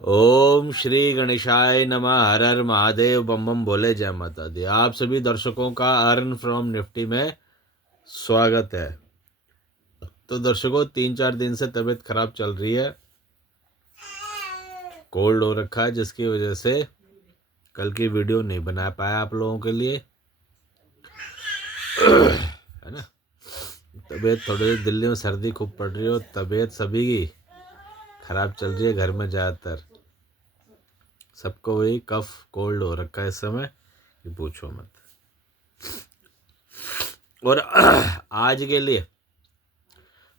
ओम श्री गणेशाय नमः। हर हर महादेव, बम बम बोले, जय माता दी। आप सभी दर्शकों का अर्न फ्रॉम निफ्टी में स्वागत है। तो दर्शकों, 3-4 दिन से तबीयत खराब चल रही है, कोल्ड हो रखा है, जिसकी वजह से कल की वीडियो नहीं बना पाया आप लोगों के लिए, है ना। तबीयत थोड़ी, दिल्ली में सर्दी खूब पड़ रही हो, तबीयत सभी की खराब चल रही है। घर में ज़्यादातर सबको वही कफ कोल्ड हो रखा है इस समय, कि पूछो मत। और आज के लिए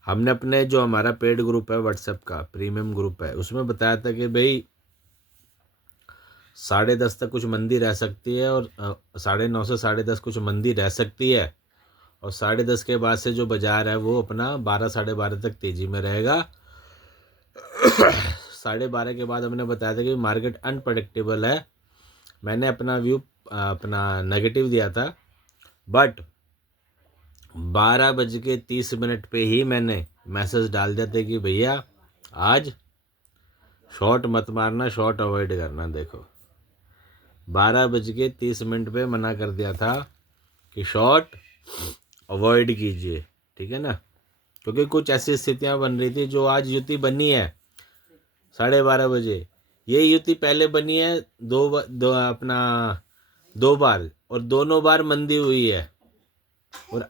हमने अपने जो हमारा पेड ग्रुप है व्हाट्सएप का, प्रीमियम ग्रुप है, उसमें बताया था कि भाई 10:30 तक कुछ मंदी रह सकती है, और 9:30 से 10:30 कुछ मंदी रह सकती है, और 10:30 के बाद से जो बाजार है वो अपना 12, 12:30 तक तेज़ी में रहेगा। 12:30 के बाद हमने बताया था कि मार्केट अनप्रडिक्टेबल है। मैंने अपना व्यू अपना नेगेटिव दिया था, बट 12:30 पे ही मैंने मैसेज डाल दिया था कि भैया आज शॉर्ट मत मारना, शॉर्ट अवॉइड करना। देखो 12:30 पे मना कर दिया था कि शॉर्ट अवॉइड कीजिए, ठीक है ना। क्योंकि कुछ ऐसी स्थितियां बन रही थी, जो आज युति बनी है 12:30 बजे, ये युति पहले बनी है दो बार, और दोनों बार मंदी हुई है, और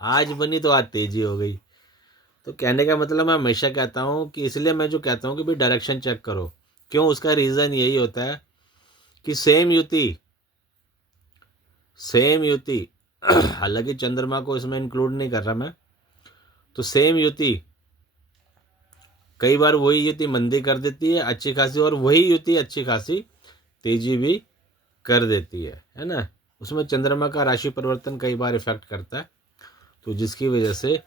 आज बनी तो आज तेजी हो गई। तो कहने का मतलब, मैं हमेशा कहता हूँ कि, इसलिए मैं जो कहता हूँ कि भाई डायरेक्शन चेक करो। क्यों? उसका रीज़न यही होता है कि सेम युति हालांकि चंद्रमा को इसमें इंक्लूड नहीं कर रहा मैं, तो सेम युति कई बार वही युति मंदी कर देती है अच्छी खासी, और वही युति अच्छी खासी तेजी भी कर देती है ना। उसमें चंद्रमा का राशि परिवर्तन कई बार इफेक्ट करता है, तो जिसकी वजह से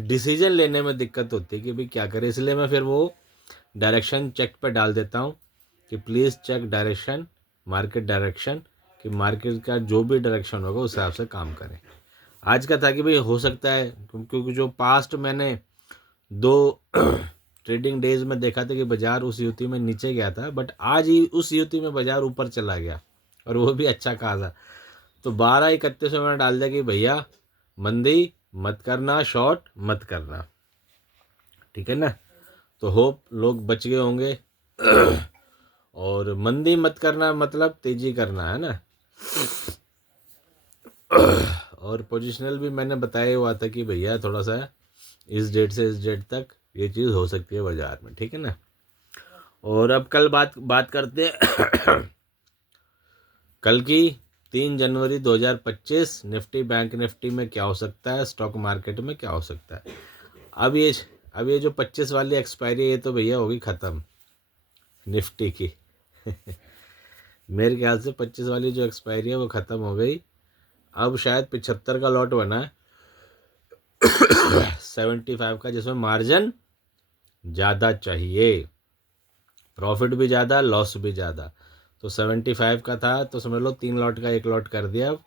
डिसीजन लेने में दिक्कत होती है कि भाई क्या करें। इसलिए मैं फिर वो डायरेक्शन चेक पे डाल देता हूँ कि please check direction, market direction, कि मार्केट का जो भी डायरेक्शन होगा उस हिसाब से काम करें। आज का था कि भाई हो सकता है, क्योंकि जो पास्ट मैंने 2 ट्रेडिंग डेज में देखा था कि बाज़ार उस युति में नीचे गया था, बट आज ही उस युति में बाज़ार ऊपर चला गया, और वो भी अच्छा खासा। तो 12:31 में मैंने डाल दिया कि भैया मंदी मत करना, शॉर्ट मत करना, ठीक है ना। तो होप लोग बच गए होंगे। और मंदी मत करना मतलब तेजी करना, है ना। और पोजिशनल भी मैंने बताया हुआ था कि भैया थोड़ा सा इस डेट से इस डेट तक ये चीज़ हो सकती है बाजार में, ठीक है ना। और अब कल बात करते हैं कल की 3 जनवरी 2025 निफ्टी, बैंक निफ्टी में क्या हो सकता है, स्टॉक मार्केट में क्या हो सकता है। अब ये जो 25 वाली एक्सपायरी है, ये तो भैया होगी ख़त्म निफ्टी की। मेरे ख्याल से 25 वाली जो एक्सपायरी है वो ख़त्म हो गई। अब शायद 75 का लॉट बना है 75 का, जिसमें मार्जिन ज़्यादा चाहिए, प्रॉफिट भी ज़्यादा, लॉस भी ज़्यादा। तो 75 का था, तो समझ लो 3 लॉट का 1 लॉट कर दिया। अब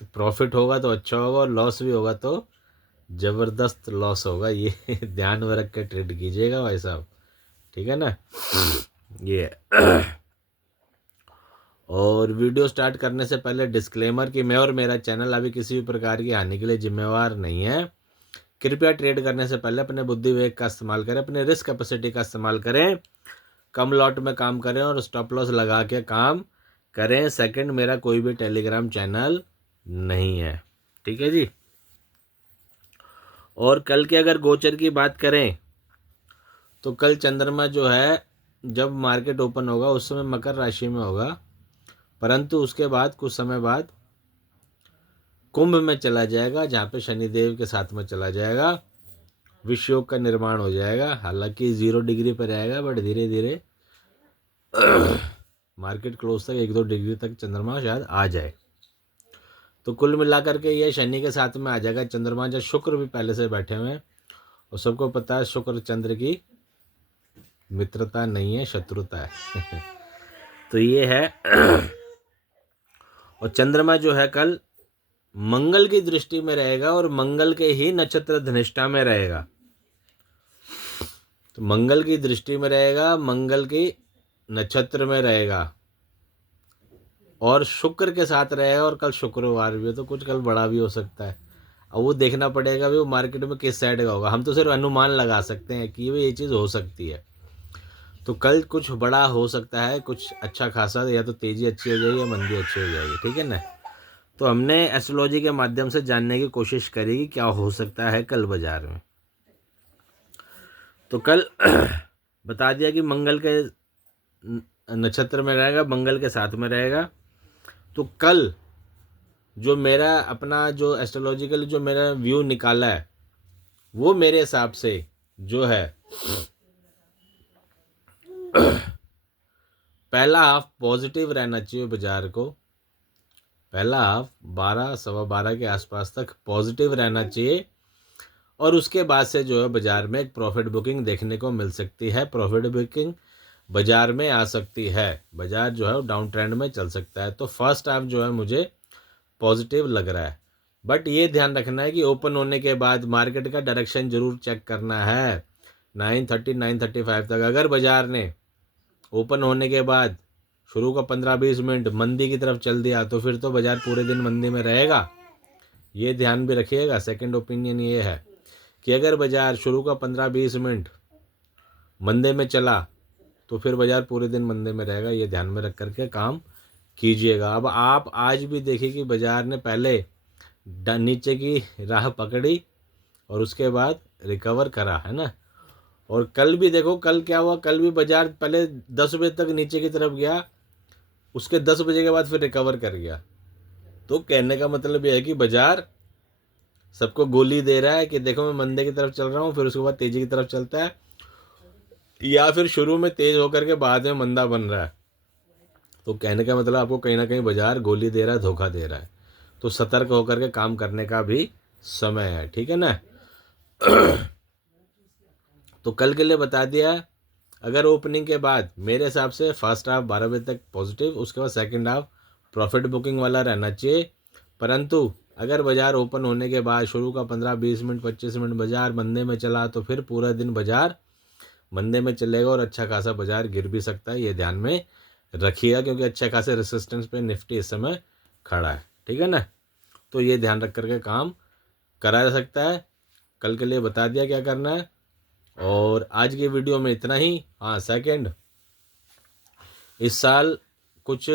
तो प्रॉफिट होगा तो अच्छा होगा, और लॉस भी होगा तो ज़बरदस्त लॉस होगा। ये ध्यान में रख के ट्रेड कीजिएगा भाई साहब, ठीक है ना। ये और वीडियो स्टार्ट करने से पहले डिस्क्लेमर कि मैं और मेरा चैनल अभी किसी भी प्रकार की हानि के लिए जिम्मेवार नहीं है। कृपया ट्रेड करने से पहले अपने बुद्धि विवेक का इस्तेमाल करें, अपने रिस्क कैपेसिटी का इस्तेमाल करें, कम लॉट में काम करें, और स्टॉप लॉस लगा के काम करें। सेकंड, मेरा कोई भी टेलीग्राम चैनल नहीं है, ठीक है जी। और कल के अगर गोचर की बात करें, तो कल चंद्रमा जो है, जब मार्केट ओपन होगा उस समय मकर राशि में होगा, परंतु उसके बाद कुछ समय बाद कुंभ में चला जाएगा, जहाँ पे शनिदेव के साथ में चला जाएगा। विश्व योग का निर्माण हो जाएगा। हालांकि 0 डिग्री पर रहेगा, बट धीरे धीरे मार्केट क्लोज तक 1-2 डिग्री तक चंद्रमा शायद आ जाए। तो कुल मिलाकर के ये शनि के साथ में आ जाएगा चंद्रमा, जब शुक्र भी पहले से बैठे हुए हैं, और सबको पता है शुक्र चंद्र की मित्रता नहीं है, शत्रुता है। तो ये है। और चंद्रमा जो है कल मंगल की दृष्टि में रहेगा, और मंगल के ही नक्षत्र धनिष्ठा में रहेगा। तो मंगल की दृष्टि में रहेगा, मंगल की नक्षत्र में रहेगा और शुक्र के साथ रहेगा, और कल शुक्रवार भी है तो कुछ कल बड़ा भी हो सकता है। अब वो देखना पड़ेगा भी वो मार्केट में किस साइड का होगा। हम तो सिर्फ अनुमान लगा सकते हैं कि ये चीज़ हो सकती है। तो कल कुछ बड़ा हो सकता है, कुछ अच्छा खासा, या तो तेज़ी अच्छी हो जाएगी या मंदी अच्छी हो जाएगी, ठीक है ना। तो हमने एस्ट्रोलॉजी के माध्यम से जानने की कोशिश करी कि क्या हो सकता है कल बाजार में। तो कल बता दिया कि मंगल के नक्षत्र में रहेगा, मंगल के साथ में रहेगा। तो कल जो मेरा अपना जो एस्ट्रोलॉजिकल जो मेरा व्यू निकाला है, वो मेरे हिसाब से जो है पहला हाफ पॉजिटिव रहना चाहिए बाजार को। पहला हाफ 12 सवा 12 के आसपास तक पॉजिटिव रहना चाहिए, और उसके बाद से जो है बाजार में एक प्रॉफिट बुकिंग देखने को मिल सकती है। प्रॉफिट बुकिंग बाजार में आ सकती है, बाजार जो है वो डाउन ट्रेंड में चल सकता है। तो फर्स्ट हाफ जो है मुझे पॉजिटिव लग रहा है, बट ये ध्यान रखना है कि ओपन होने के बाद मार्केट का डायरेक्शन जरूर चेक करना है। 9:30 9:35 तक अगर बाजार ने ओपन होने के बाद शुरू का 15-20 मिनट मंदी की तरफ चल दिया तो फिर तो बाजार पूरे दिन मंदी में रहेगा। ये ध्यान भी रखिएगा। सेकंड ओपिनियन ये है कि अगर बाजार शुरू का 15-20 मिनट मंदे में चला तो फिर बाजार पूरे दिन मंदे में रहेगा। ये ध्यान में रख करके काम कीजिएगा। अब आप आज भी देखिए कि बाजार ने पहले नीचे की राह पकड़ी और उसके बाद रिकवर करा, है ना। और कल भी देखो कल क्या हुआ, कल भी बाजार पहले 10 बजे तक नीचे की तरफ गया, उसके 10 बजे के बाद फिर रिकवर कर गया। तो कहने का मतलब यह है कि बाजार सबको गोली दे रहा है कि देखो मैं मंदे की तरफ चल रहा हूँ, फिर उसके बाद तेजी की तरफ चलता है, या फिर शुरू में तेज होकर के बाद में मंदा बन रहा है। तो कहने का मतलब आपको कहीं ना कहीं बाजार गोली दे रहा है, धोखा दे रहा है। तो सतर्क होकर के काम करने का भी समय है, ठीक है ना। तो कल के लिए बता दिया। अगर ओपनिंग के बाद मेरे हिसाब से फर्स्ट हाफ 12 बजे तक पॉजिटिव, उसके बाद सेकंड हाफ प्रॉफिट बुकिंग वाला रहना चाहिए। परंतु अगर बाजार ओपन होने के बाद शुरू का 15-20 मिनट 25 मिनट बाजार मंदे में चला तो फिर पूरा दिन बाजार मंदे में चलेगा और अच्छा खासा बाजार गिर भी सकता है। ये ध्यान में रखिएगा, क्योंकि अच्छे खासे रेसिस्टेंस पे निफ्टी इस समय खड़ा है, ठीक है ना। तो ये ध्यान रख करके काम करा जा सकता है। कल के लिए बता दिया क्या करना है। और आज की वीडियो में इतना ही। हाँ, सेकंड, इस साल कुछ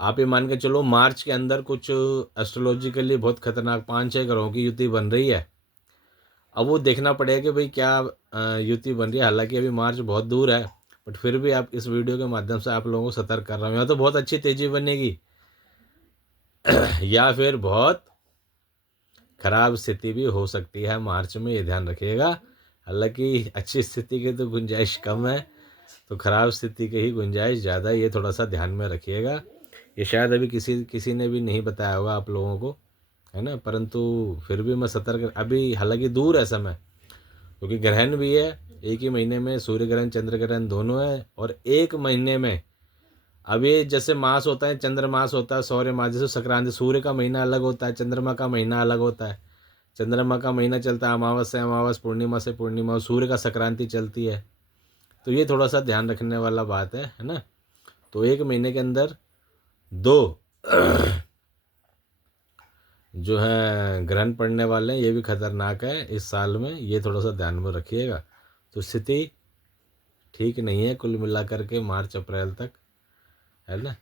आप ये मान के चलो मार्च के अंदर कुछ एस्ट्रोलॉजिकली बहुत खतरनाक 5-6 ग्रहों की युति बन रही है। अब वो देखना पड़ेगा कि भाई क्या युति बन रही है। हालांकि अभी मार्च बहुत दूर है, बट फिर भी आप इस वीडियो के माध्यम से आप लोगों को सतर्क कर रहा हूँ। या तो बहुत अच्छी तेजी बनेगी या फिर बहुत खराब स्थिति भी हो सकती है मार्च में, ये ध्यान रखिएगा। हालांकि अच्छी स्थिति की तो गुंजाइश कम है, तो खराब स्थिति की ही गुंजाइश ज़्यादा है। ये थोड़ा सा ध्यान में रखिएगा। ये शायद अभी किसी किसी ने भी नहीं बताया होगा आप लोगों को, है ना। परंतु फिर भी मैं सतर्क, अभी हालांकि दूर है समय, क्योंकि ग्रहण भी है। एक ही महीने में सूर्य ग्रहण चंद्र ग्रहण दोनों है, और एक महीने में अब ये जैसे मास होता है, चंद्रमास होता है, सौर्य मास, जैसे संक्रांति, सूर्य का महीना अलग होता है, चंद्रमा का महीना अलग होता है। चंद्रमा का महीना चलता है अमावस से अमावस, पूर्णिमा से पूर्णिमा, और सूर्य का संक्रांति चलती है। तो ये थोड़ा सा ध्यान रखने वाला बात है ना। तो एक महीने के अंदर दो जो है ग्रहण पड़ने वाले हैं, ये भी खतरनाक है इस साल में। ये थोड़ा सा ध्यान में रखिएगा। तो स्थिति ठीक नहीं है कुल मिलाकर के मार्च अप्रैल तक, है ना।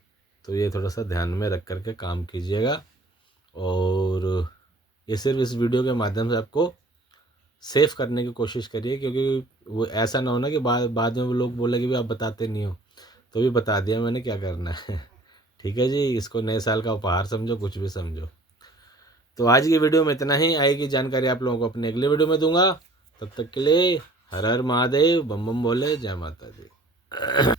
तो ये थोड़ा सा ध्यान में रख करके काम कीजिएगा। और ये सिर्फ इस वीडियो के माध्यम से आपको सेफ करने की कोशिश करिए, क्योंकि वो ऐसा ना हो ना कि बाद में वो लोग बोले कि भी आप बताते नहीं हो। तो भी बता दिया मैंने क्या करना है। ठीक है जी, इसको नए साल का उपहार समझो, कुछ भी समझो। तो आज की वीडियो में इतना ही। आएगी जानकारी आप लोगों को अपने अगले वीडियो में दूंगा। तब तक के लिए हर हर महादेव, बम बम बोले, जय माता दी।